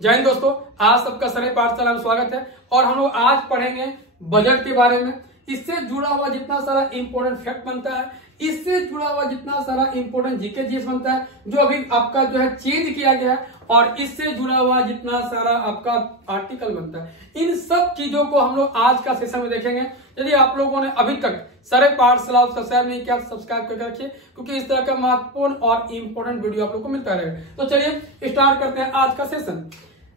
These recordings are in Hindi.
जय हिंद दोस्तों, आज सबका सरल पाठशाला में स्वागत है। और हम लोग आज पढ़ेंगे बजट के बारे में। इससे जुड़ा हुआ जितना सारा इंपॉर्टेंट फैक्ट बनता है, इससे जुड़ा हुआ जितना सारा इंपॉर्टेंट जीके जीएस बनता है, जो अभी आपका जो है चेंज किया गया है, और इससे जुड़ा हुआ जितना सारा आपका आर्टिकल बनता है, इन सब चीजों को हम लोग आज का सेशन में देखेंगे। यदि आप लोगों ने अभी तक सरल पाठशाला सब्सक्राइब नहीं किया, सब्सक्राइब करके रखिए, क्योंकि इस तरह का महत्वपूर्ण और इंपॉर्टेंट वीडियो आप लोग को मिलता रहेगा। तो चलिए स्टार्ट करते हैं आज का सेशन।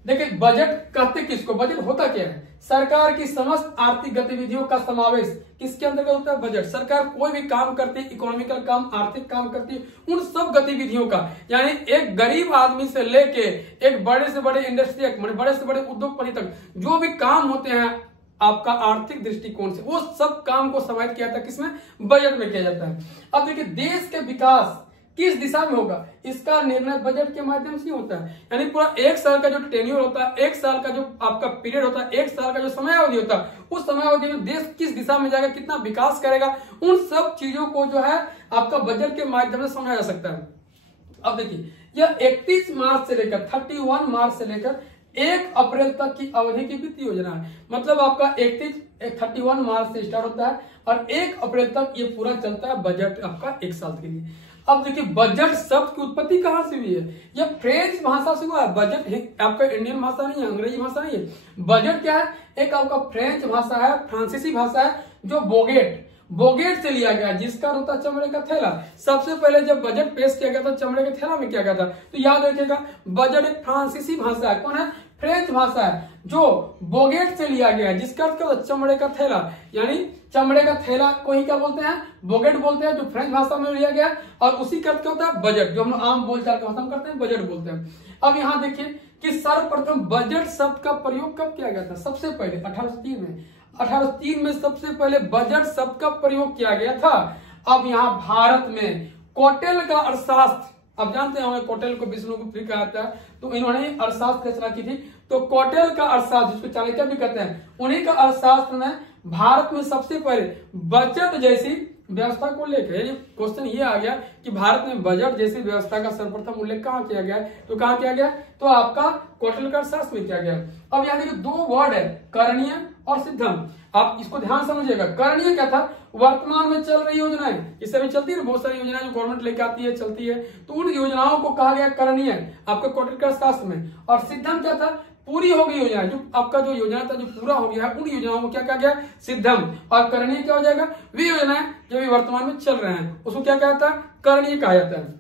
देखिए, बजट कहते किसको, बजट होता क्या है? सरकार की समस्त आर्थिक गतिविधियों का समावेश किसके अंतर्गत होता है? बजट। सरकार कोई भी काम करती है, इकोनॉमिकल काम, आर्थिक काम करती है, उन सब गतिविधियों का, यानी एक गरीब आदमी से लेके एक बड़े से बड़े इंडस्ट्री, बड़े से बड़े उद्योगपति तक जो भी काम होते हैं आपका आर्थिक दृष्टिकोण से, वो सब काम को समाहित किया जाता है किसमें? बजट में किया जाता है। अब देखिए, देश के विकास किस दिशा में होगा, इसका निर्णय बजट के माध्यम से होता है। यानी पूरा एक साल का जो टेन्योर होता है, एक साल का जो आपका पीरियड होता है, एक साल का जो समयावधि होता है, उस समयावधि में देश किस दिशा में जाएगा, कितना विकास करेगा, उन सब चीजों को जो है आपका बजट के माध्यम से समझा जा सकता है। अब देखिए, यह 31 मार्च से लेकर 31 मार्च से लेकर 1 अप्रैल तक की अवधि की वित्तीय योजना है। मतलब आपका 31 मार्च से स्टार्ट होता है और 1 अप्रैल तक ये पूरा चलता है बजट आपका एक साल के लिए। अब देखिए, बजट शब्द की उत्पत्ति कहां से हुई है? यह फ्रेंच भाषा से हुआ है। बजट आपका इंडियन भाषा नहीं है, अंग्रेजी भाषा नहीं है। बजट क्या है? एक आपका फ्रेंच भाषा है, फ्रांसीसी भाषा है, जो बोगेट से लिया गया, जिसका होता है चमड़े का थैला। सबसे पहले जब बजट पेश किया गया था, चमड़े के थैला में किया गया था। तो याद रखिएगा, बजट एक फ्रांसीसी भाषा है। कौन है? फ्रेंच भाषा है, जो बोगेट से लिया गया है, जिसका अर्थ क्या होता है? चमड़े का थैला। यानी चमड़े का थैला को ही क्या बोलते हैं? बोगेट बोलते हैं, जो फ्रेंच भाषा में लिया गया। और उसी का अर्थ क्या होता है? बजट, जो हम आम बोलचाल का भाषा में करते हैं, बजट बोलते हैं। अब यहाँ देखिए कि सर्वप्रथम बजट शब्द का प्रयोग कब किया गया था? सबसे पहले 1803 में। 1803 में सबसे पहले बजट शब्द का प्रयोग किया गया था। अब यहाँ भारत में कौटिल्य का अर्थशास्त्र, अब जानते हैं कौटिल्य को विष्णुगुप्त भी कहा जाता है, तो इन्होंने अर्थशास्त्र रचना की थी। तो कौटिल्य का अर्थशास्त्र, जिसको चाणक्य भी कहते हैं, उन्हीं का अर्थशास्त्र में भारत में सबसे पहले बजट जैसी व्यवस्था को लेकर ये क्वेश्चन ये आ गया कि भारत में बजट जैसी व्यवस्था का सर्वप्रथम उल्लेख कहाँ किया गया है? तो कहाँ किया गया? तो आपका कौटिल्य का अर्थशास्त्र में किया गया। अब यहाँ देखिए, 2 वर्ड है, करणीय और सिद्धम। आप इसको ध्यान समझिएगा। करणीय क्या था? वर्तमान में चल रही योजनाएं, इससे भी चलती है, बहुत सारी योजनाएं जो गवर्नमेंट लेके आती है, चलती है, तो उन योजनाओं को कहा गया करणीय आपका कौटिल्य का अर्थशास्त्र में। और सिद्धम क्या था? पूरी हो गई योजना, जो आपका जो योजना था जो पूरा हो गया है, उन योजनाओं को क्या कहा गया? सिद्धम। और करणीय क्या हो जाएगा? वे योजनाएं जो भी वर्तमान में चल रहे हैं, उसको क्या कहता है? करणीय कहा जाता है।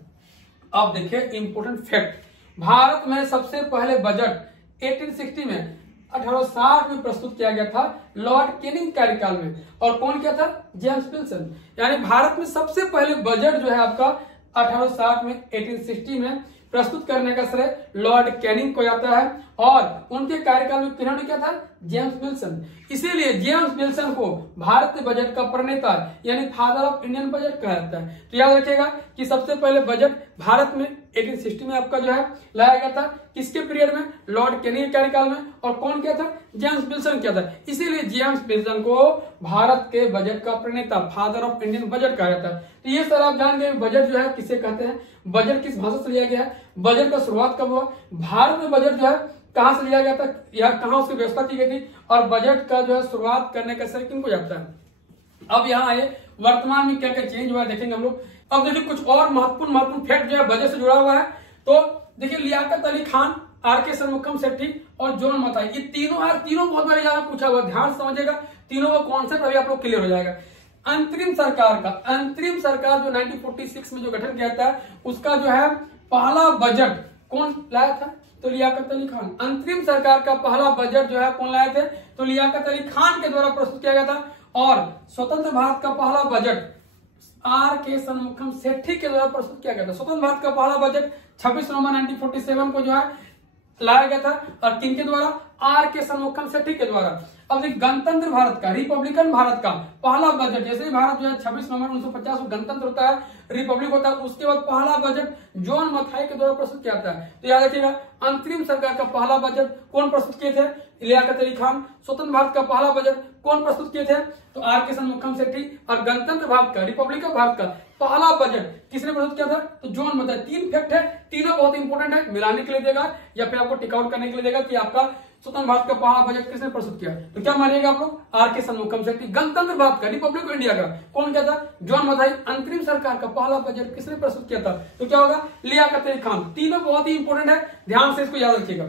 अब देखिए इंपॉर्टेंट फैक्ट, भारत में सबसे पहले बजट 1860 में 1860 में प्रस्तुत किया गया था, लॉर्ड कैनिंग कार्यकाल में। और कौन किया था? James Wilson. यानी भारत में सबसे पहले बजट जो है आपका 1860 में 1860 में प्रस्तुत करने का श्रेय लॉर्ड कैनिंग को जाता है। और उनके कार्यकाल में किन्होंने किया था? James Wilson. इसीलिए जेम्स विल्सन को भारतीय बजट का प्रणेता यानी फादर ऑफ इंडियन बजट कहा जाता है। तो याद रखिएगा कि सबसे पहले बजट भारत में 1860 में आपका जो है लाया गया था। किसके पीरियड में? लॉर्ड कैनिंग कार्यकाल में। और कौन किया था? जेम्स विल्सन किया था। इसीलिए जेम्स विल्सन को भारत के बजट का प्रणेता, फादर ऑफ इंडियन बजट कहा जाता है। तो ये सर आप जान गए बजट जो है किसे कहते हैं, बजट किस भाषा से लिया गया है, बजट का शुरुआत कब हुआ, भारत में बजट जो है कहां से लिया गया था, या कहां उसकी व्यवस्था की गई थी, और बजट का जो है शुरुआत करने का श्रेय किनको जाता है। अब यहाँ आए वर्तमान में क्या क्या चेंज हुआ है, देखेंगे हम लोग। अब देखिए कुछ और महत्वपूर्ण फैक्ट जो है बजट से जुड़ा हुआ है। तो देखिए, लियाकत अली खान, आर.के. शनमुखम शेट्टी और जॉन मथाई, ये तीनों बहुत बार ज्यादा पूछा हुआ, ध्यान समझिएगा। तीनों का कॉन्सेप्ट अभी आप लोग क्लियर हो जाएगा। अंतरिम सरकार जो 1946 में जो गठन किया था, उसका जो है पहला बजट कौन लाया था? तो लियाकत अली खान। अंतरिम सरकार का पहला बजट जो है कौन लाए थे? तो लियाकत अली खान के द्वारा प्रस्तुत किया गया था। और स्वतंत्र भारत का पहला बजट आर.के. शनमुखम शेट्टी के द्वारा प्रस्तुत किया गया था। स्वतंत्र भारत का पहला बजट 26 नवंबर 1947 को जो है लाया गया था। और किनके द्वारा? आर के षणमुखम सेठी के द्वारा। अब देखिए गणतंत्र भारत का, रिपब्लिकन भारत का पहला बजट, जैसे ही भारत जो है 26 नवंबर 1950 को गणतंत्र होता है, रिपब्लिक होता है, उसके बाद पहला बजट जॉन मथाई के द्वारा प्रस्तुत किया जाता है। तो याद रखिएगा अंतरिम सरकार का पहला बजट कौन प्रस्तुत किए थे? लियाकत अली खान। स्वतंत्र भारत का पहला बजट कौन प्रस्तुत किए थे? तो आर के षणमुखम सेठी। और गणतंत्र भारत का, रिपब्लिकन भारत का पहला बजट किसने प्रस्तुत किया था? तो जॉन मथाई। 3 फैक्ट है, तीनों बहुत इंपॉर्टेंट है, मिलाने के लिए देगा या फिर आपको टिक आउट करने के लिए देगा कि आपका स्वतंत्र भारत का पहला बजट किसने प्रस्तुत किया। तो क्या मानिएगा आप लोग? आर के षणमुखम सेठी। गणतंत्र भारत का, रिपब्लिक ऑफ इंडिया का कौन किया था? जॉन मथाई। अंतरिम सरकार का पहला बजट किसने प्रस्तुत किया था? तो क्या होगा? लियाकत अली खान। तीनों बहुत ही इंपॉर्टेंट है, ध्यान से इसको याद रखिएगा।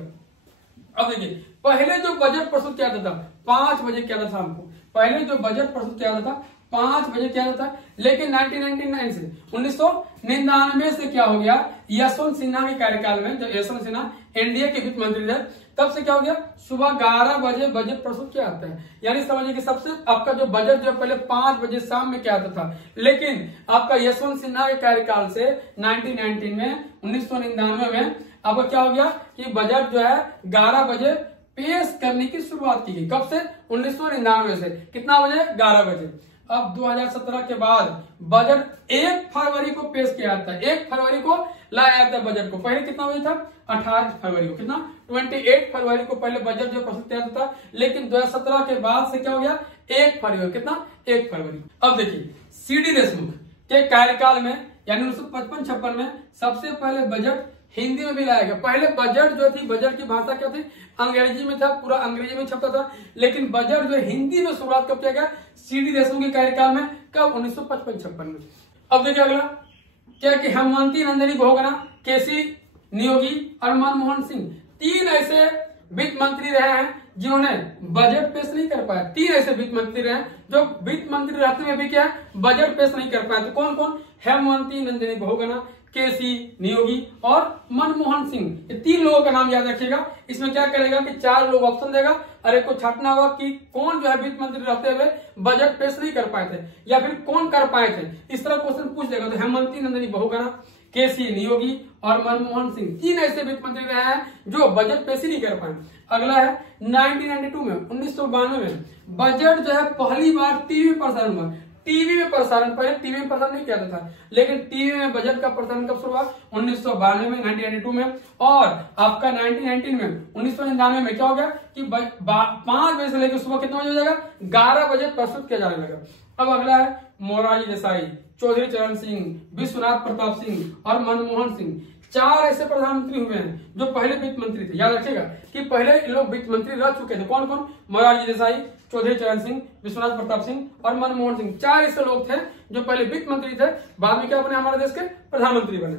अब देखिए पहले जो बजट प्रस्तुत किया था 5 बजे किया था शाम को। पहले जो बजट प्रस्तुत किया था 5 बजे किया था, लेकिन 1999 से 1999 से क्या हो गया? यशवंत सिन्हा के कार्यकाल में, जब यशवंत सिन्हा एनडीए के वित्त मंत्री थे, तब से क्या हो गया? सुबह 11 बजे बजट प्रस्तुत किया जाता है। यानी समझिए कि सबसे आपका जो बजट जो पहले 5 बजे शाम में किया जाता था, लेकिन आपका यशवंत सिन्हा के कार्यकाल से 1999 में आपका क्या हो गया कि बजट जो है 11 बजे पेश करने की शुरुआत की गई। कब से? 1999 से। कितना बजे? 11 बजे। अब 2017 के बाद बजट 1 फरवरी को पेश किया जाता है। 1 फरवरी को लाया जाता है बजट को। पहले कितना बजे था? 18 फरवरी को। कितना? 28 फरवरी को पहले बजट जो प्रस्तुत किया जाता था, लेकिन 2017 के बाद से क्या हो गया? 1 फरवरी। कितना? 1 फरवरी। अब देखिए सीडी देशमुख के कार्यकाल में यानी 1955-56 में सबसे पहले बजट हिंदी में भी लाया गया। पहले बजट जो थी, बजट की भाषा क्या थी? अंग्रेजी में था, पूरा अंग्रेजी में छपता था, लेकिन बजट जो हिंदी में शुरुआत कब किया गया? सीडी देशमुख के कार्यकाल में। कब? 1955-56 में। अब देखिए अगला क्या कि हेमवती नंदिनी बहुगुणा, केसी नियोगी और मनमोहन सिंह 3 ऐसे वित्त मंत्री रहे हैं जिन्होंने बजट पेश नहीं कर पाया। 3 ऐसे वित्त मंत्री रहे जो वित्त मंत्री रहते हुए भी क्या है? बजट पेश नहीं कर पाए। तो कौन कौन? हेमवती नंदिनी बहुगुणा, केसी नियोगी और मनमोहन सिंह। ये 3 लोगों का नाम याद रखिएगा। इसमें क्या करेगा कि 4 लोग ऑप्शन देगा और एक को छाटना होगा कि कौन जो है वित्त मंत्री रहते हुए बजट पेश नहीं कर पाए थे या फिर कौन कर पाए थे। इस तरह क्वेश्चन पूछ देगा। तो हेमवती नंदिनी बहुगुणा, केसी नियोगी और मनमोहन सिंह 3 ऐसे वित्त मंत्री रहे हैं जो बजट पेश ही नहीं कर पाए। अगला है 1992 में, 1992 में बजट जो है पहली बार टीवी प्रसारण हुआ। टीवी में प्रसारण, पहले टीवी में प्रसारण नहीं किया जाता था, लेकिन टीवी में बजट का प्रसारण कब शुरू हुआ? 1992 में, 1992 में। और आपका 1919 में, 1999 में क्या हो गया कि 5 बजे से लेकर सुबह कितना बजे हो जाएगा? 11 बजे प्रस्तुत किया जाने लगा। अब अगला है मोरारजी देसाई, चौधरी चरण सिंह, विश्वनाथ प्रताप सिंह और मनमोहन सिंह। 4 ऐसे प्रधानमंत्री हुए हैं जो पहले वित्त मंत्री थे। याद रखिएगा कि पहले लोग वित्त मंत्री रह चुके थे। कौन कौन? मोरारजी देसाई, चौधरी चरण सिंह, विश्वनाथ प्रताप सिंह और मनमोहन सिंह। 4 ऐसे लोग थे जो पहले वित्त मंत्री थे, बाद में क्या बने? हमारे देश के प्रधानमंत्री बने।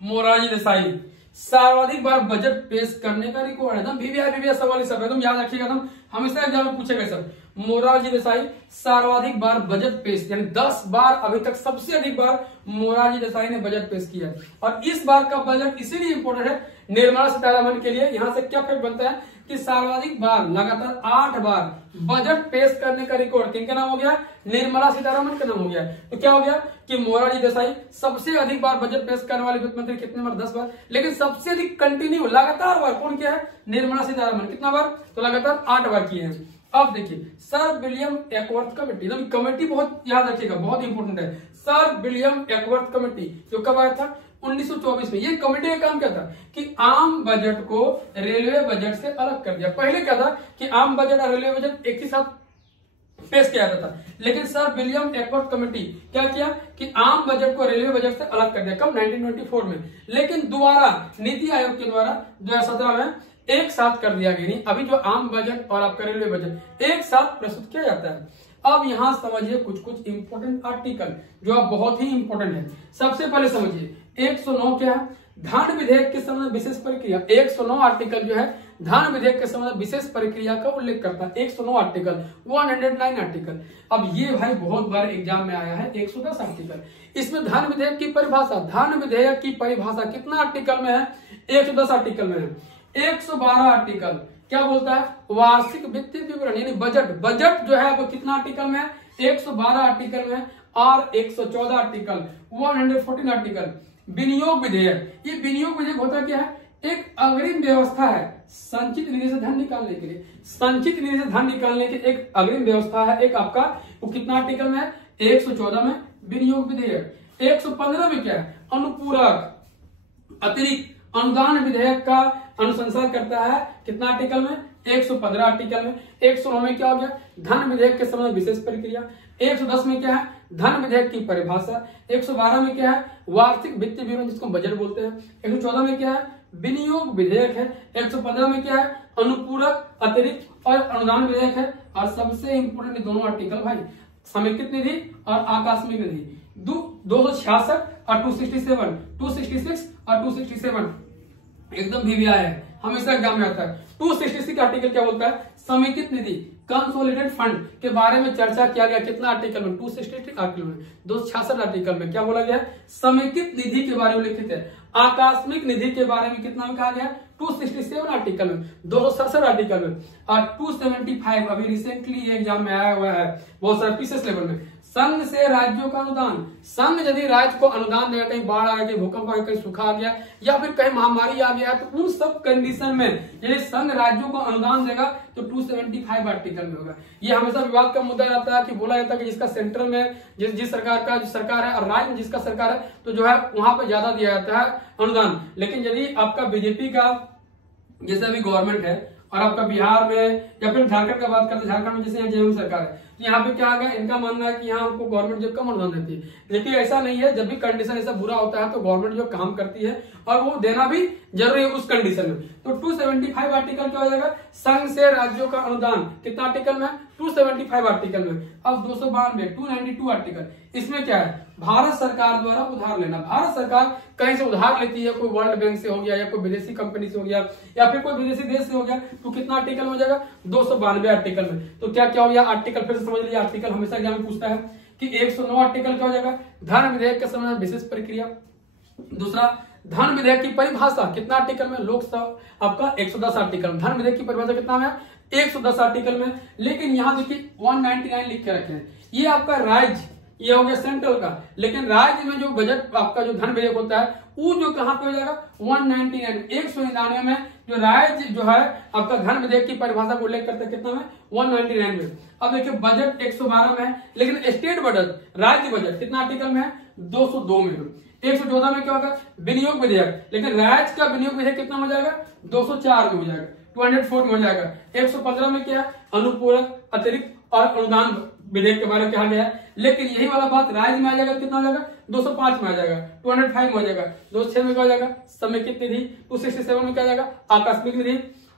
मोरारजी देसाई सर्वाधिक बार बजट पेश करने का रिकॉर्ड है। एकदम वीवीआई सवाल सब एकदम याद रखिएगा, एकदम हमेशा एग्जाम में पूछेगा सब। मोरारजी देसाई सर्वाधिक बार बजट पेश, यानी 10 बार अभी तक सबसे अधिक बार मोरारजी देसाई ने बजट पेश किया है। और इस बार का बजट इसीलिए इंपॉर्टेंट है निर्मला सीतारमण के लिए। यहां से क्या फैक्ट बनता है कि सर्वाधिक बार, लगातार 8 बार बजट पेश करने का रिकॉर्ड किनके नाम हो गया? निर्मला सीतारमण का नाम हो गया। तो क्या हो गया कि मोरारजी देसाई सबसे अधिक बार बजट पेश करने वाले वित्त मंत्री कितने बार? 10 बार। लेकिन सबसे अधिक कंटिन्यू लगातार बार कौन किया है? निर्मला सीतारमण। कितना बार? तो लगातार 8 बार किए हैं। अब देखिए सर विलियम एकवर्थ कमेटी, कमेटी बहुत याद रखिएगा, बहुत इंपॉर्टेंट है। सर विलियम एकवर्थ कमेटी जो कब आया था? 1924 में। ये कमेटी का काम क्या था कि आम बजट को रेलवे बजट से अलग कर दिया। पहले क्या था कि आम बजट और रेलवे बजट एक ही साथ पेश किया जाता था, लेकिन सर विलियम एकवर्थ कमेटी क्या किया कि आम बजट को रेलवे बजट से अलग कर दिया। कब? 1924 में। लेकिन दोबारा नीति आयोग के द्वारा 2017 में एक साथ कर दिया गया। नहीं, अभी जो आम बजट और आपका रेलवे बजट एक साथ प्रस्तुत किया जाता है। अब यहां समझिए कुछ इंपोर्टेंट आर्टिकल जो अब बहुत ही इंपोर्टेंट है। सबसे पहले समझिए 109 क्या है? धन विधेयक के संबंध विशेष प्रक्रिया। 109 आर्टिकल जो है धन विधेयक के संबंध विशेष प्रक्रिया का उल्लेख करता है। 109 आर्टिकल, 109 आर्टिकल। अब ये भाई बहुत बार एग्जाम में आया है। 110 आर्टिकल, इसमें धन विधेयक की परिभाषा, धन विधेयक की परिभाषा कितना आर्टिकल में है? 110 आर्टिकल में है। 112 आर्टिकल क्या बोलता है? वार्षिक वित्तीय विवरण यानी बजट। बजट जो है वो कितना आर्टिकल में है? 112 आर्टिकल में। और 114 आर्टिकल, 114 आर्टिकल विनियोग विधेयक। ये विनियोग विधेयक होता क्या है? एक अग्रिम व्यवस्था है संचित निधि से धन निकालने के लिए। संचित निधि से धन निकालने की एक अग्रिम व्यवस्था है एक आपका, वो कितना आर्टिकल में है? 114 में विनियोग विधेयक। 115 में क्या है? अनुपूरक अतिरिक्त अनुदान विधेयक का अनुशंसा करता है। कितना आर्टिकल में? 115 आर्टिकल में। 109 में क्या हो गया? धन विधेयक के संबंध में विशेष प्रक्रिया। 110 में क्या है? धन विधेयक की परिभाषा। 112 में क्या है? वार्षिक वित्तीय विवरण जिसको बजट बोलते हैं। 114 में क्या है? विनियोग विधेयक है। 115 में क्या है? अनुपूरक अतिरिक्त और अनुदान विधेयक है। और सबसे इंपोर्टेंट दोनों आर्टिकल भाई, समेकित निधि और आकस्मिक निधि। 266 और 267, 266 और 267 एकदम वीवीआई है, हमेशा एग्जाम में आता है। 266 आर्टिकल क्या बोलता है? समेकित निधि कंसोलिडेटेड फंड के बारे में चर्चा किया गया। कितना आर्टिकल में? 266 आर्टिकल में। 266 आर्टिकल में क्या बोला गया? समेकित निधि के बारे में लिखित है। आकस्मिक निधि के बारे में कितना में कहा गया? 267 आर्टिकल में, 267 आर्टिकल में। और 275 अभी रिसेंटली एग्जाम में आया हुआ है बहुत सारे पीसेस लेवल में। संघ से राज्यों का अनुदान। संघ यदि राज्य को अनुदान देगा, कहीं बाढ़ आ गई, भूकंप आ गया, कहीं सूखा आ गया या फिर कहीं महामारी आ गया, तो उन सब कंडीशन में यदि संघ राज्यों को अनुदान देगा तो 275 आर्टिकल में होगा। ये हमेशा विवाद का मुद्दा रहता है कि बोला जाता है कि जिसका सेंट्रल में जिस सरकार का जो सरकार है और राज्य में जिसका सरकार है तो जो है वहां पर ज्यादा दिया जाता है अनुदान। लेकिन यदि आपका बीजेपी का जैसे अभी गवर्नमेंट है और आपका बिहार में या फिर झारखंड का बात करते हैं, झारखंड में जैसे यहाँ जेएमएम सरकार है, यहाँ पे क्या आएगा? इनका मानना है कि यहाँ हमको गवर्नमेंट जो कम अनुदान देती है। लेकिन ऐसा नहीं है, जब भी कंडीशन ऐसा बुरा होता है तो गवर्नमेंट जो काम करती है और वो देना भी जरूरी है उस कंडीशन में। तो 275 आर्टिकल क्या हो जाएगा? संघ से राज्यों का अनुदान। कितना आर्टिकल में? 275 आर्टिकल में। अब 292 292 आर्टिकल, इसमें क्या है? भारत सरकार द्वारा उधार लेना। भारत सरकार कहीं से उधार लेती है, कोई वर्ल्ड बैंक से हो गया या कोई विदेशी कंपनी से हो गया या फिर कोई विदेशी देश से हो गया, तो कितना आर्टिकल में हो जाएगा? 292 आर्टिकल में। तो क्या क्या हो गया आर्टिकल? फिर से समझ लीजिए, आर्टिकल हमेशा एग्जाम में पूछता है कि 109 आर्टिकल क्या हो जाएगा? धन विधेयक के संबंध में विशेष प्रक्रिया। दूसरा, धन विधेयक की परिभाषा। कितना आर्टिकल में? लोकसभा आपका 110 आर्टिकल। धन विधेयक की परिभाषा कितना में? 110 आर्टिकल में। लेकिन यहां देखिए 199 लिख के रखे हैं, ये आपका राज्य, ये हो गया सेंट्रल का। लेकिन राज्य में जो बजट आपका जो धन विधेयक होता है वो जो कहां पे हो जाएगा? 199 199 में जो राज्य जो है आपका धन विधेयक की परिभाषा को उल्लेख करते हैं। कितना में? 199 में। अब देखिए बजट 112 में है, लेकिन स्टेट बजट राज्य बजट कितना आर्टिकल में है? 202 में। 114 में क्या होगा? विनियोग विधेयक। लेकिन राज्य का विनियोग विधेयक कितना हो जाएगा? 204 में हो जाएगा, 204 में हो जाएगा। 115 में क्या है? अनुपूरक अतिरिक्त और अनुदान विधेयक के बारे में कहा गया है। लेकिन यही वाला बात राज्य में आ जाएगा, कितना हो जाएगा? 205 में आ जाएगा, 205 में हो जाएगा। 206 में क्या हो जाएगा? समेकित निधि। 267 में क्या आ जाएगा? आकस्मिक निधि।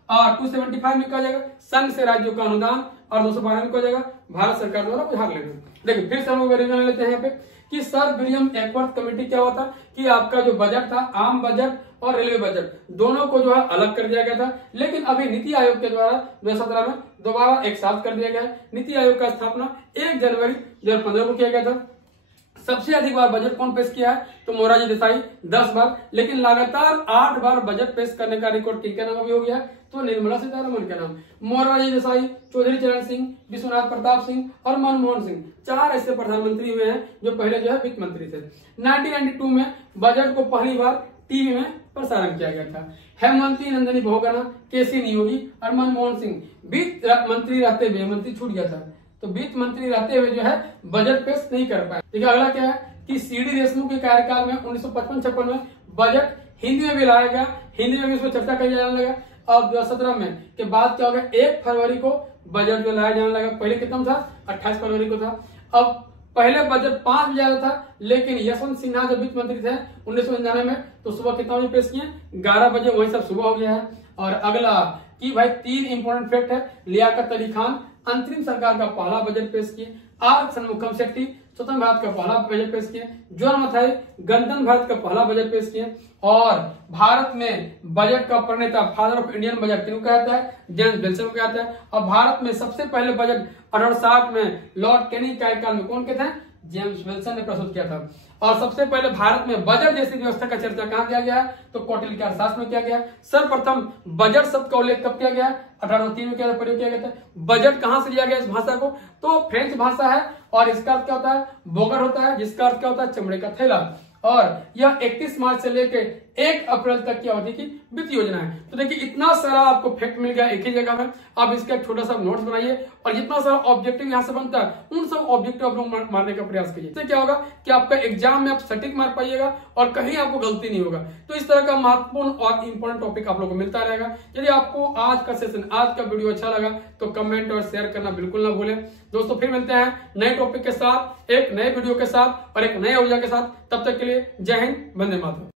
और 275 में क्या हो जाएगा? संघ से राज्यों का अनुदान। और 212 में क्या हो जाएगा? भारत सरकार द्वारा उधार लेना। देखिए फिर से हम लोग रिवीजन लेते हैं यहाँ पे कि सर विलियम एकवर्थ कमेटी क्या होता कि आपका जो बजट था, आम बजट और रेलवे बजट दोनों को जो है अलग कर दिया गया था। लेकिन अभी नीति आयोग के द्वारा 2017 में दोबारा एक साथ कर दिया गया है। नीति आयोग का स्थापना 1 जनवरी 2015 को किया गया था। सबसे अधिक बार बजट कौन पेश किया है? तो मोरारजी देसाई 10 बार। लेकिन लगातार 8 बार बजट पेश करने का रिकॉर्ड किसके नाम भी हो गया? तो निर्मला सीतारमण के नाम। मोरारजी देसाई, चौधरी चरण सिंह, विश्वनाथ प्रताप सिंह और मनमोहन सिंह 4 ऐसे प्रधानमंत्री हुए हैं जो पहले जो है वित्त मंत्री थे। 1992 में बजट को पहली बार टीवी में प्रसारण किया गया था। हेमवती नंदनी बहुगुणा, केसी नियोगी और मनमोहन सिंह वित्त मंत्री रहते हुए मंत्री छूट गया था, तो वित्त मंत्री रहते हुए जो है बजट पेश नहीं कर पाए। देखिए अगला क्या है कि सीडी देशमुख के कार्यकाल में 1955-56 में बजट हिंदी में भी लाया गया, हिंदी में भी इसको चर्चा करी जाने लगा। और 2017 में के बाद क्या हो गया? 1 फरवरी को बजट जो लाया जाने लगा। पहले कितना था? 28 फरवरी को था। अब पहले बजट 5 बजे आता था, लेकिन यशवंत सिन्हा जब वित्त मंत्री थे 1999 में तो सुबह कितना बजे पेश किए? 11 बजे। वही सब सुबह हो गया है। और अगला कि भाई 3 इंपोर्टेंट फैक्ट है। लियाकत अली खान अंतरिम सरकार का पहला बजट पेश किए। आर षणमुखम शेट्टी स्वतंत्र भारत का पहला बजट पेश किए। जॉन मथाई गणतंत्र भारत का पहला बजट पेश किए। और भारत में बजट का प्रणेता, फादर ऑफ इंडियन बजट किसको कहता है? जेम्स विल्सन को कहता है। और भारत में सबसे पहले बजट 1860 में लॉर्ड कैनिंग के कार्यकाल में कौन कहते हैं? जेम्स विल्सन ने प्रस्तुत किया था। और सबसे पहले भारत में बजट जैसी व्यवस्था का चर्चा कहां किया गया है? तो कौटिल्य के अर्थशास्त्र में किया गया। सर्वप्रथम बजट शब्द का उल्लेख कब किया गया? 1803 में क्या प्रयोग किया गया था। बजट कहां से लिया गया इस भाषा को? तो फ्रेंच भाषा है और इसका अर्थ क्या होता है? बोगर होता है, जिसका अर्थ क्या होता है? चमड़े का थैला। और यह 31 मार्च से लेकर 1 अप्रैल तक की अवधि की वित्त योजना है। तो देखिए इतना सारा आपको फैक्ट मिल गया एक ही जगह में। आप इसका एक छोटा सा नोट्स बनाइए और जितना सारा ऑब्जेक्टिव यहाँ से बनता है उन सब ऑब्जेक्टिव आप लोग मारने का प्रयास कीजिए। इससे क्या होगा कि आपका एग्जाम में आप सटीक मार पाइएगा और कहीं आपको गलती नहीं होगा। तो इस तरह का महत्वपूर्ण और इंपॉर्टेंट टॉपिक आप लोग को मिलता रहेगा। यदि आपको आज का सेशन, आज का वीडियो अच्छा लगा तो कमेंट और शेयर करना बिल्कुल ना भूलें। दोस्तों फिर मिलते हैं नए टॉपिक के साथ, एक नए वीडियो के साथ और एक नए ऊर्जा के साथ। तब तक के लिए जय हिंद, वंदे मातरम।